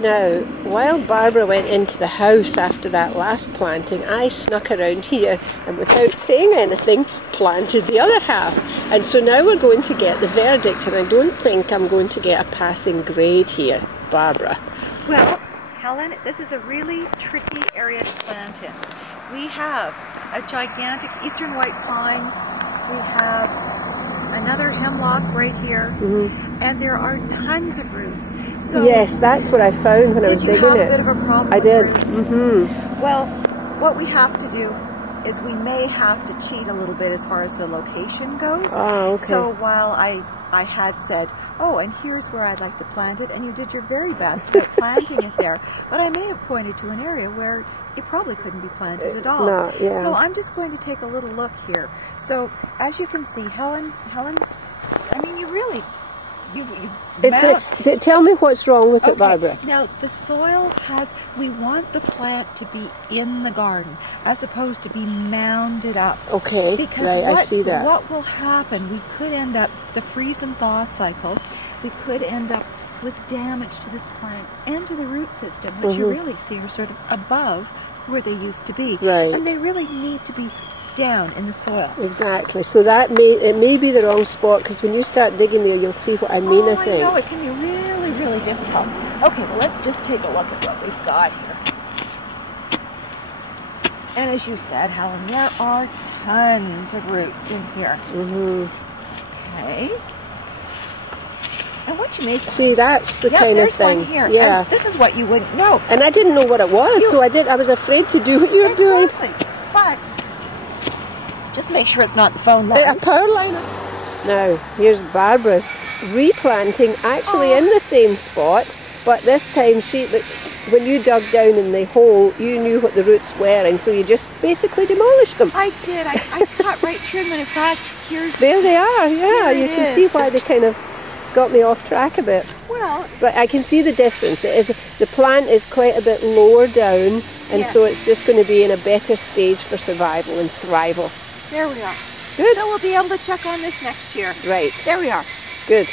Now, while Barbara went into the house after that last planting, I snuck around here and without saying anything, planted the other half. And so now we're going to get the verdict, and I don't think I'm going to get a passing grade here, Barbara. Well, Helen, this is a really tricky area to plant in. We have a gigantic eastern white pine. We have another hemlock right here. And there are tons of roots. So yes, that's what I found when I was digging it. Did you have a bit of a problem I with did. roots? Well, what we have to do is we may have to cheat a little bit as far as the location goes. Oh, okay. So while I had said, oh, and here's where I'd like to plant it, and you did your very best about planting it there, but I may have pointed to an area where it probably couldn't be planted at all. Not, yeah. So I'm just going to take a little look here. So as you can see, Helen's, I mean, you really, tell me what's wrong with it, Barbara. Now, the soil we want the plant to be in the garden as opposed to be mounded up. Okay, because right, I see that. What will happen, we could end up, the freeze and thaw cycle, we could end up with damage to this plant and to the root system, which you really see are sort of above where they used to be. Right. And they really need to be down in the soil. Exactly. So it may be the wrong spot, because when you start digging there, you'll see what I mean. I think. I know, it can be really, really difficult. Okay, well, let's just take a look at what we've got here. And as you said, Helen, there are tons of roots in here. Okay. And what you may see, that's the kind of thing. One here. Yeah. And this is what you wouldn't know. And I didn't know what it was, so I was afraid to do what you were doing. But just make sure it's not the phone line. A power line. Now, here's Barbara's replanting, actually in the same spot, but this time when you dug down in the hole, you knew what the roots were, and so you just basically demolished them. I did. I cut right through them, and in fact, there they are. Yeah, you can see why they kind of got me off track a bit. Well, but I can see the difference. The plant is quite a bit lower down, and so it's just going to be in a better stage for survival and thrival. There we are. Good. So we'll be able to check on this next year. Right. There we are. Good.